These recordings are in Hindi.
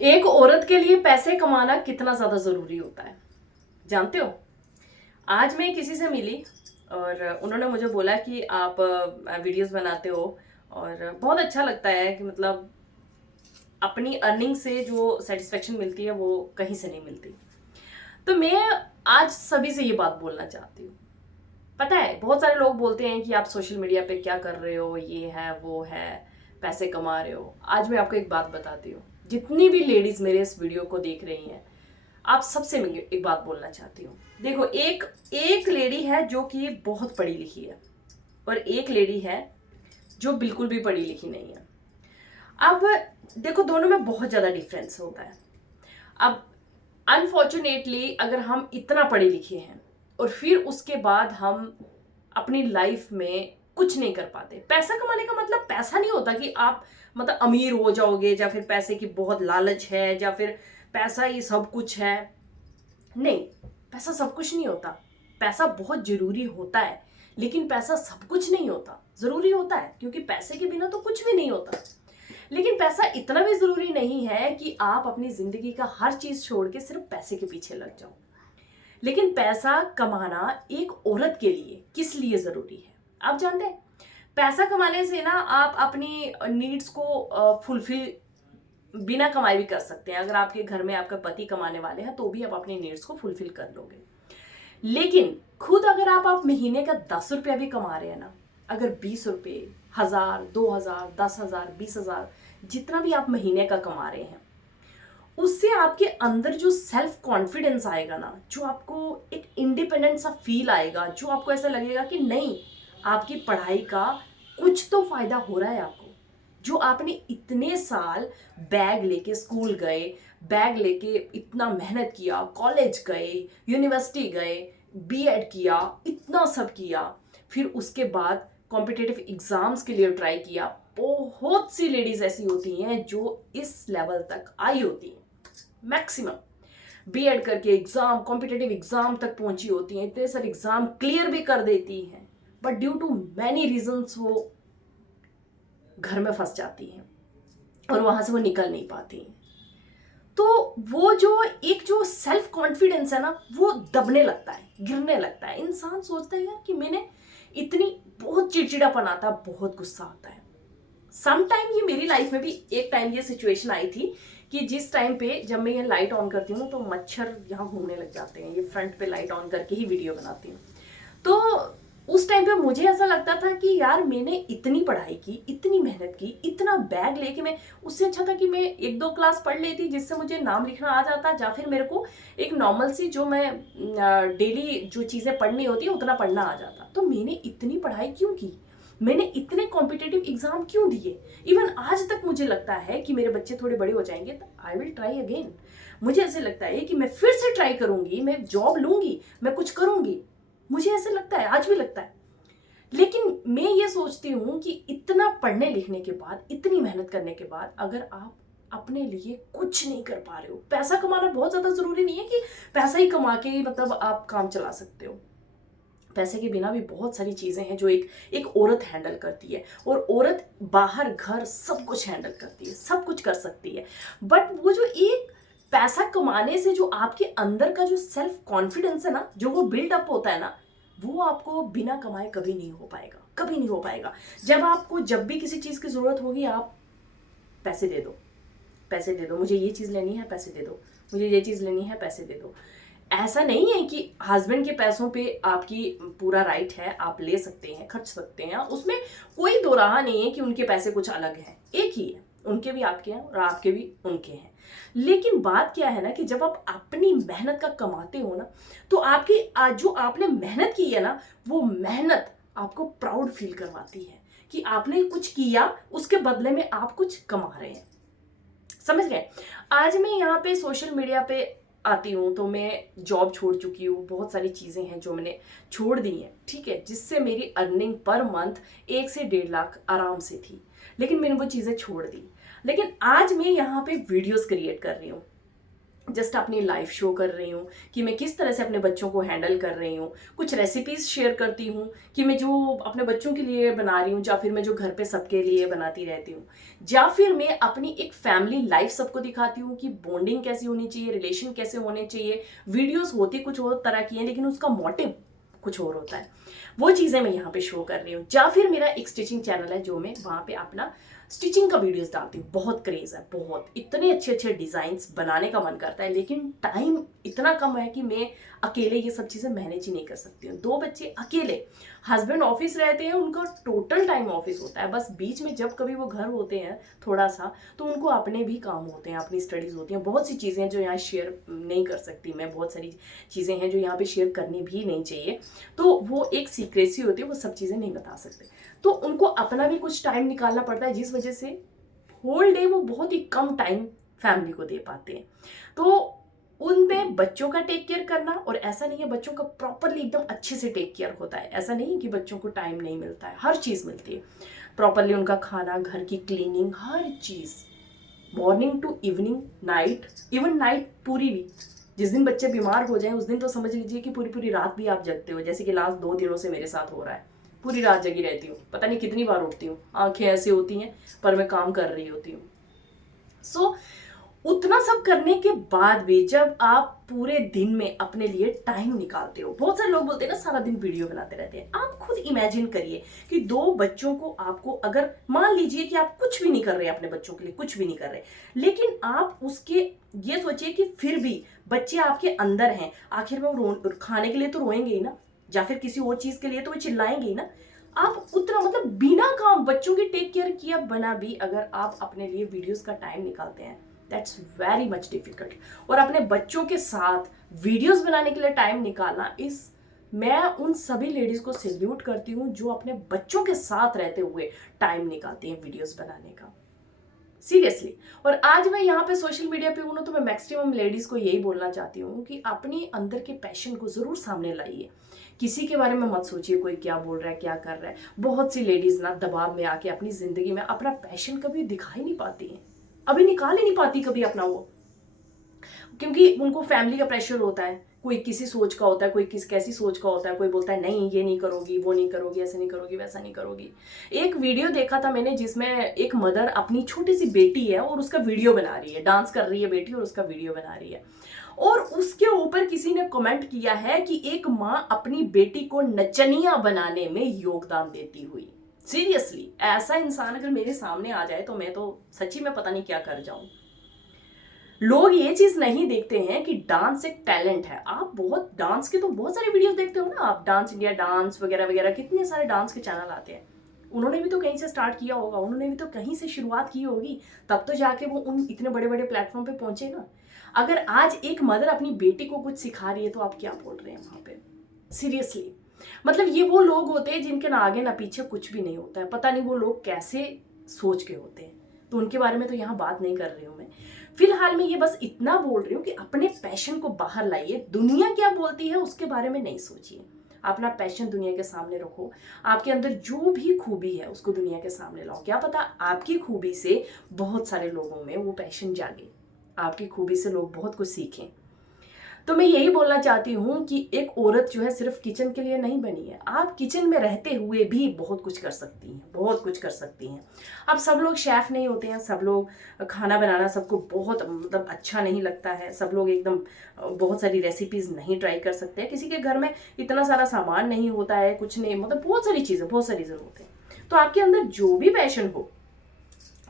एक औरत के लिए पैसे कमाना कितना ज़्यादा ज़रूरी होता है, जानते हो? आज मैं किसी से मिली और उन्होंने मुझे बोला कि आप वीडियोस बनाते हो और बहुत अच्छा लगता है कि मतलब अपनी अर्निंग से जो सेटिस्फेक्शन मिलती है वो कहीं से नहीं मिलती। तो मैं आज सभी से ये बात बोलना चाहती हूँ। पता है, बहुत सारे लोग बोलते हैं कि आप सोशल मीडिया पे क्या कर रहे हो, ये है वो है, पैसे कमा रहे हो। आज मैं आपको एक बात बताती हूँ। जितनी भी लेडीज मेरे इस वीडियो को देख रही हैं, आप सबसे मैं एक बात बोलना चाहती हूँ। देखो, एक एक लेडी है जो कि बहुत पढ़ी लिखी है और एक लेडी है जो बिल्कुल भी पढ़ी लिखी नहीं है। अब देखो, दोनों में बहुत ज़्यादा डिफरेंस होता है। अब अनफॉर्चुनेटली अगर हम इतना पढ़े लिखे हैं और फिर उसके बाद हम अपनी लाइफ में कुछ नहीं कर पाते। पैसा कमाने का मतलब पैसा नहीं होता कि आप मतलब अमीर हो जाओगे या फिर पैसे की बहुत लालच है या फिर पैसा ही सब कुछ है। नहीं, पैसा सब कुछ नहीं होता। पैसा बहुत जरूरी होता है, लेकिन पैसा सब कुछ नहीं होता। जरूरी होता है क्योंकि पैसे के बिना तो कुछ भी नहीं होता। लेकिन पैसा इतना भी जरूरी नहीं है कि आप अपनी जिंदगी का हर चीज छोड़ के सिर्फ पैसे के पीछे लग जाओ। लेकिन पैसा कमाना एक औरत के लिए किस लिए जरूरी है, आप जानते हैं? पैसा कमाने से ना आप अपनी नीड्स को फुलफिल बिना कमाई भी कर सकते हैं। अगर आपके घर में आपका पति कमाने वाले हैं तो भी आप अपनी नीड्स को फुलफिल कर लोगे। लेकिन खुद अगर आप महीने का 10 रुपया भी कमा रहे हैं ना, अगर 20 रुपये, 1000, 2000, 10,000, 20,000, जितना भी आप महीने का कमा रहे हैं, उससे आपके अंदर जो सेल्फ कॉन्फिडेंस आएगा ना, जो आपको एक इंडिपेंडेंट सा फील आएगा, जो आपको ऐसा लगेगा कि नहीं, आपकी पढ़ाई का कुछ तो फायदा हो रहा है आपको। जो आपने इतने साल बैग लेके स्कूल गए, बैग लेके इतना मेहनत किया, कॉलेज गए, यूनिवर्सिटी गए, बीएड किया, इतना सब किया, फिर उसके बाद कॉम्पिटिटिव एग्जाम्स के लिए ट्राई किया। बहुत सी लेडीज ऐसी होती हैं जो इस लेवल तक आई होती हैं। मैक्सिमम बीएड करके एग्जाम, कॉम्पिटिटिव एग्जाम तक पहुंची होती हैं, इतने सारे एग्जाम क्लियर भी कर देती हैं, but due to many reasons वो घर में फंस जाती हैं और वहां से वो निकल नहीं पाती हैं। तो वो जो एक जो सेल्फ कॉन्फिडेंस है ना, वो दबने लगता है, गिरने लगता है। इंसान सोचता है यार कि मैंने इतनी, बहुत चिड़चिड़ापन आता है, बहुत गुस्सा आता है। सम टाइम ये मेरी लाइफ में भी एक टाइम ये सिचुएशन आई थी कि जिस टाइम पे जब मैं ये लाइट ऑन करती हूँ तो मच्छर यहाँ घूमने लग जाते हैं। ये फ्रंट पे लाइट ऑन करके ही वीडियो बनाती हूँ। तो उस टाइम पे मुझे ऐसा लगता था कि यार मैंने इतनी पढ़ाई की, इतनी मेहनत की, इतना बैग लेके, मैं उससे अच्छा था कि मैं 1-2 क्लास पढ़ लेती जिससे मुझे नाम लिखना आ जाता, या फिर मेरे को एक नॉर्मल सी जो मैं डेली जो चीज़ें पढ़नी होती है उतना पढ़ना आ जाता। तो मैंने इतनी पढ़ाई क्यों की, मैंने इतने कॉम्पिटिटिव एग्जाम क्यों दिए? इवन आज तक मुझे लगता है कि मेरे बच्चे थोड़े बड़े हो जाएंगे तो आई विल ट्राई अगेन। मुझे ऐसे लगता है कि मैं फिर से ट्राई करूंगी, मैं जॉब लूंगी, मैं कुछ करूंगी। मुझे ऐसे लगता है, आज भी लगता है। लेकिन मैं ये सोचती हूँ कि इतना पढ़ने लिखने के बाद, इतनी मेहनत करने के बाद, अगर आप अपने लिए कुछ नहीं कर पा रहे हो, पैसा कमाना बहुत ज्यादा जरूरी नहीं है कि पैसा ही कमा के मतलब आप काम चला सकते हो। पैसे के बिना भी बहुत सारी चीजें हैं जो एक एक औरत हैंडल करती है, और औरत बाहर घर सब कुछ हैंडल करती है, सब कुछ कर सकती है। बट वो जो एक पैसा कमाने से जो आपके अंदर का जो सेल्फ कॉन्फिडेंस है ना, जो वो बिल्डअप होता है ना, वो आपको बिना कमाए कभी नहीं हो पाएगा, कभी नहीं हो पाएगा। जब आपको जब भी किसी चीज की जरूरत होगी, आप पैसे दे दो, पैसे दे दो, मुझे ये चीज़ लेनी है, पैसे दे दो, मुझे ये चीज़ लेनी है, पैसे दे दो। ऐसा नहीं है कि हस्बैंड के पैसों पे आपकी पूरा राइट है, आप ले सकते हैं, खर्च सकते हैं, उसमें कोई दो राह नहीं है कि उनके पैसे कुछ अलग हैं, एक ही है। उनके भी आपके हैं और आपके भी उनके हैं। लेकिन बात क्या है ना कि जब आप अपनी मेहनत का कमाते हो ना, तो आपकी जो आपने मेहनत की है ना, वो मेहनत आपको प्राउड फील करवाती है कि आपने कुछ किया, उसके बदले में आप कुछ कमा रहे हैं। समझ गए? आज मैं यहाँ पे सोशल मीडिया पे आती हूँ तो मैं जॉब छोड़ चुकी हूँ, बहुत सारी चीज़ें हैं जो मैंने छोड़ दी हैं, ठीक है, जिससे मेरी अर्निंग पर मंथ 1 से 1.5 लाख आराम से थी। लेकिन मैंने वो चीज़ें छोड़ दी। लेकिन आज मैं यहाँ पे वीडियोस क्रिएट कर रही हूँ। जस्ट अपनी लाइफ शो कर रही हूँ कि मैं किस तरह से अपने बच्चों को हैंडल कर रही हूँ, कुछ रेसिपीज़ शेयर करती हूँ कि मैं जो अपने बच्चों के लिए बना रही हूँ या फिर मैं जो घर पे सबके लिए बनाती रहती हूँ, या फिर मैं अपनी एक फैमिली लाइफ सबको दिखाती हूँ कि बॉन्डिंग कैसी होनी चाहिए, रिलेशन कैसे होने चाहिए। वीडियोस होती कुछ और तरह की हैं लेकिन उसका मोटिव कुछ और होता है, वो चीज़ें मैं यहाँ पे शो कर रही हूँ। या फिर मेरा एक स्टिचिंग चैनल है जो मैं वहाँ पे अपना स्टिचिंग का वीडियोस डालती हूँ। बहुत क्रेज है, बहुत इतने अच्छे अच्छे डिजाइन्स बनाने का मन करता है, लेकिन टाइम इतना कम है कि मैं अकेले ये सब चीज़ें मैनेज ही नहीं कर सकती हूँ। 2 बच्चे अकेले, हस्बैंड ऑफिस रहते हैं, उनका टोटल टाइम ऑफिस होता है, बस बीच में जब कभी वो घर होते हैं थोड़ा सा तो उनको अपने भी काम होते हैं, अपनी स्टडीज़ होती हैं, बहुत सी चीज़ें हैं जो यहाँ शेयर नहीं कर सकती मैं, बहुत सारी चीज़ें हैं जो यहाँ पे शेयर करनी भी नहीं चाहिए, तो वो एक सीक्रेसी होती है, वो सब चीज़ें नहीं बता सकते। तो उनको अपना भी कुछ टाइम निकालना पड़ता है, जिस वजह से होल डे वो बहुत ही कम टाइम फैमिली को दे पाते हैं। तो उनमें बच्चों का टेक केयर करना, और ऐसा नहीं है बच्चों का प्रॉपरली एकदम अच्छे से टेक केयर होता है, ऐसा नहीं है कि बच्चों को टाइम नहीं मिलता है, हर चीज़ मिलती है प्रॉपरली, उनका खाना, घर की क्लीनिंग, हर चीज़, morning to evening, night, even night पूरी भी। जिस दिन बच्चे बीमार हो जाएं उस दिन तो समझ लीजिए कि पूरी पूरी रात भी आप जगते हो, जैसे कि लास्ट 2 दिनों से मेरे साथ हो रहा है। पूरी रात जगी रहती हूँ, पता नहीं कितनी बार उठती हूँ, आंखें ऐसी होती हैं पर मैं काम कर रही होती हूँ। सो उतना सब करने के बाद भी जब आप पूरे दिन में अपने लिए टाइम निकालते हो, बहुत सारे लोग बोलते हैं ना सारा दिन वीडियो बनाते रहते हैं, आप खुद इमेजिन करिए कि 2 बच्चों को आपको, अगर मान लीजिए कि आप कुछ भी नहीं कर रहे अपने बच्चों के लिए, कुछ भी नहीं कर रहे, लेकिन आप उसके ये सोचिए कि फिर भी बच्चे आपके अंदर हैं, आखिर में वो खाने के लिए तो रोएंगे ही ना, या फिर किसी और चीज के लिए तो वो चिल्लाएंगे ही ना। आप उतना मतलब बिना काम बच्चों की टेक केयर किया बना भी अगर आप अपने लिए वीडियोस का टाइम निकालते हैं, दैट्स वेरी मच डिफिकल्ट। और अपने बच्चों के साथ वीडियोस बनाने के लिए टाइम निकालना, इस मैं उन सभी लेडीज को सैल्यूट करती हूँ जो अपने बच्चों के साथ रहते हुए टाइम निकालती हैं वीडियोस बनाने का, सीरियसली। और आज मैं यहाँ पे सोशल मीडिया पे हूँ ना, तो मैं मैक्सिमम लेडीज को यही बोलना चाहती हूँ कि अपनी अंदर के पैशन को जरूर सामने लाइए, किसी के बारे में मत सोचिए कोई क्या बोल रहा है, क्या कर रहा है। बहुत सी लेडीज ना दबाव में आके अपनी जिंदगी में अपना पैशन कभी दिखा ही नहीं पाती हैं, अभी निकाल ही नहीं पाती कभी अपना वो, क्योंकि उनको फैमिली का प्रेशर होता है, कोई किसी सोच का होता है, कोई किस कैसी सोच का होता है, कोई बोलता है नहीं ये नहीं करोगी, वो नहीं करोगी, ऐसे नहीं करोगी, वैसा नहीं करोगी। एक वीडियो देखा था मैंने जिसमें एक मदर अपनी छोटी सी बेटी है और उसका वीडियो बना रही है, डांस कर रही है बेटी और उसका वीडियो बना रही है, और उसके ऊपर किसी ने कमेंट किया है कि एक माँ अपनी बेटी को नचनिया बनाने में योगदान देती हुई। सीरियसली ऐसा इंसान अगर मेरे सामने आ जाए तो मैं तो सच्ची में पता नहीं क्या कर जाऊं। लोग ये चीज नहीं देखते हैं कि डांस एक टैलेंट है। आप बहुत डांस के तो बहुत सारे वीडियोस देखते हो ना, आप डांस इंडिया डांस वगैरह वगैरह, कितने सारे डांस के चैनल आते हैं। उन्होंने भी तो कहीं से स्टार्ट किया होगा, उन्होंने भी तो कहीं से शुरुआत की होगी, तब तो जाके वो उन इतने बड़े बड़े प्लेटफॉर्म पे पहुंचे ना। अगर आज एक मदर अपनी बेटी को कुछ सिखा रही है तो आप क्या बोल रहे हैं वहां पे, सीरियसली। मतलब ये वो लोग होते हैं जिनके ना आगे ना पीछे कुछ भी नहीं होता है, पता नहीं वो लोग कैसे सोच के होते हैं, तो उनके बारे में तो यहाँ बात नहीं कर रही हूँ मैं। फिलहाल मैं ये बस इतना बोल रही हूँ कि अपने पैशन को बाहर लाइए, दुनिया क्या बोलती है उसके बारे में नहीं सोचिए, अपना पैशन दुनिया के सामने रखो, आपके अंदर जो भी खूबी है उसको दुनिया के सामने लाओ। क्या पता आपकी खूबी से बहुत सारे लोगों में वो पैशन जागे, आपकी खूबी से लोग बहुत कुछ सीखें। तो मैं यही बोलना चाहती हूँ कि एक औरत जो है सिर्फ किचन के लिए नहीं बनी है, आप किचन में रहते हुए भी बहुत कुछ कर सकती हैं, बहुत कुछ कर सकती हैं। अब सब लोग शेफ नहीं होते हैं, सब लोग खाना बनाना सबको बहुत मतलब अच्छा नहीं लगता है, सब लोग एकदम बहुत सारी रेसिपीज नहीं ट्राई कर सकते हैं, किसी के घर में इतना सारा सामान नहीं होता है, कुछ नहीं, मतलब बहुत सारी चीज़ें, बहुत सारी ज़रूरतें। तो आपके अंदर जो भी पैशन हो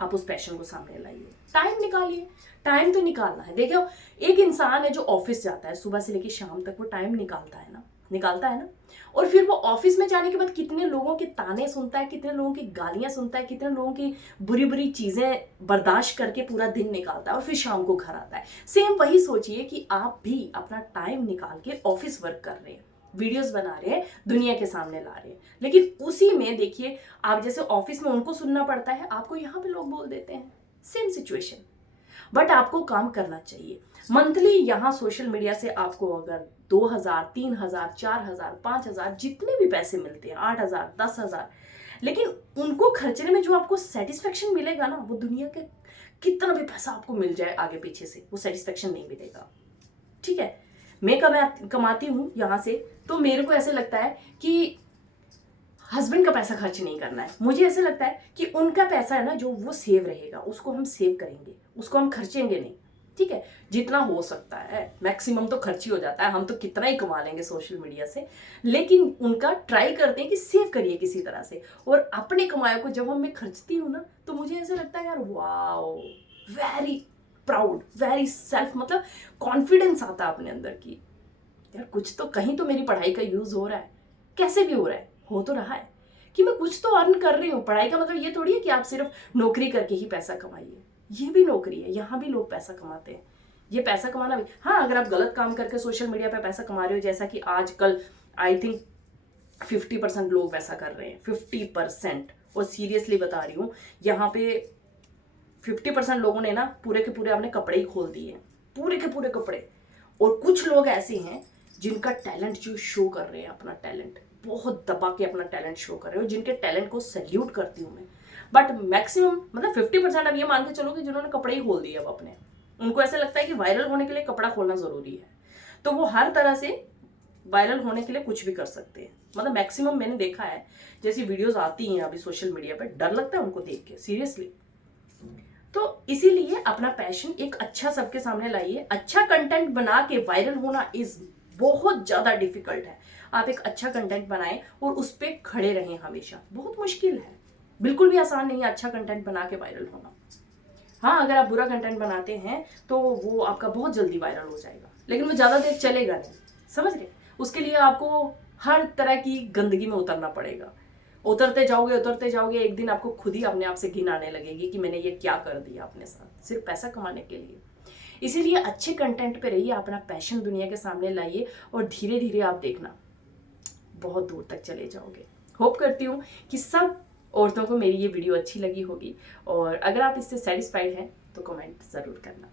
आप उस पैशन को सामने लाइए, टाइम निकालिए, टाइम तो निकालना है। देखो एक इंसान है जो ऑफिस जाता है सुबह से लेकर शाम तक, वो टाइम निकालता है ना, निकालता है ना, और फिर वो ऑफिस में जाने के बाद कितने लोगों के ताने सुनता है, कितने लोगों की गालियां सुनता है, कितने लोगों की बुरी बुरी चीजें बर्दाश्त करके पूरा दिन निकालता है और फिर शाम को घर आता है। सेम वही सोचिए कि आप भी अपना टाइम निकाल के ऑफिस वर्क कर रहे हैं, वीडियोस बना रहे हैं, दुनिया के सामने ला रहे हैं, लेकिन उसी में देखिए आप जैसे ऑफिस में उनको सुनना पड़ता है, आपको यहाँ पे लोग बोल देते हैं, सेम सिचुएशन। बट आपको काम करना चाहिए। मंथली यहाँ सोशल मीडिया से आपको अगर 2000, 3000, 4000, 5000 जितने भी पैसे मिलते हैं, 8000, 10,000, लेकिन उनको खर्चने में जो आपको सेटिस्फेक्शन मिलेगा ना, वो दुनिया के कितना भी पैसा आपको मिल जाए आगे पीछे से, वो सेटिस्फेक्शन नहीं मिलेगा। ठीक है, मैं कमाती हूँ यहाँ से, तो मेरे को ऐसे लगता है कि हस्बैंड का पैसा खर्च नहीं करना है। मुझे ऐसे लगता है कि उनका पैसा है ना जो, वो सेव रहेगा, उसको हम सेव करेंगे, उसको हम खर्चेंगे नहीं। ठीक है, जितना हो सकता है, मैक्सिमम तो खर्च ही हो जाता है, हम तो कितना ही कमा लेंगे सोशल मीडिया से, लेकिन उनका ट्राई करते हैं कि सेव करिए किसी तरह से। और अपने कमाए को जब मैं खर्चती हूँ ना, तो मुझे ऐसा लगता है यार wow, very proud, very self, मतलब कॉन्फिडेंस आता है अपने अंदर की यार कुछ तो, कहीं तो मेरी पढ़ाई का यूज हो रहा है, कैसे भी हो रहा है, हो तो रहा है कि मैं कुछ तो अर्न कर रही हूँ। पढ़ाई का मतलब ये थोड़ी है कि आप सिर्फ नौकरी करके ही पैसा कमाइए, ये भी नौकरी है, यहाँ भी लोग पैसा कमाते हैं, ये पैसा कमाना भी। हाँ, अगर आप गलत काम करके सोशल मीडिया पे पैसा कमा रहे हो, जैसा कि आजकल आई थिंक 50% लोग वैसा कर रहे हैं, 50%। और सीरियसली बता रही हूँ, यहाँ पे 50% लोगों ने ना पूरे के पूरे अपने कपड़े ही खोल दिए हैं, पूरे के पूरे कपड़े। और कुछ लोग ऐसे हैं जिनका टैलेंट जो शो कर रहे हैं, अपना टैलेंट बहुत दबा के अपना टैलेंट शो कर रहे हो, जिनके टैलेंट को सैल्यूट करती हूँ मैं। बट मैक्सिमम मतलब 50% अब ये मान के चलो कि जिन्होंने कपड़े ही खोल दिए अब अपने, उनको ऐसा लगता है कि वायरल होने के लिए कपड़ा खोलना जरूरी है, तो वो हर तरह से वायरल होने के लिए कुछ भी कर सकते हैं। मतलब मैक्सिमम मैंने देखा है, जैसी वीडियोस आती हैं अभी सोशल मीडिया पे, डर लगता है उनको देख के, सीरियसली। तो इसीलिए अपना पैशन एक अच्छा सबके सामने लाइए। अच्छा कंटेंट बना के वायरल होना इज बहुत ज्यादा डिफिकल्ट है। आप एक अच्छा कंटेंट बनाएं और उस पर खड़े रहें हमेशा, बहुत मुश्किल है, बिल्कुल भी आसान नहीं है अच्छा कंटेंट बना के वायरल होना। हाँ, अगर आप बुरा कंटेंट बनाते हैं तो वो आपका बहुत जल्दी वायरल हो जाएगा, लेकिन वो ज़्यादा देर चलेगा नहीं, समझ रहे। उसके लिए आपको हर तरह की गंदगी में उतरना पड़ेगा। उतरते जाओगे, एक दिन आपको खुद ही अपने आप से घिन आने लगेगी कि मैंने ये क्या कर दिया अपने साथ, सिर्फ पैसा कमाने के लिए। इसीलिए अच्छे कंटेंट पे रहिए, अपना पैशन दुनिया के सामने लाइए, और धीरे धीरे आप देखना बहुत दूर तक चले जाओगे। होप करती हूँ कि सब औरतों को मेरी ये वीडियो अच्छी लगी होगी, और अगर आप इससे सेटिस्फाइड हैं तो कमेंट ज़रूर करना।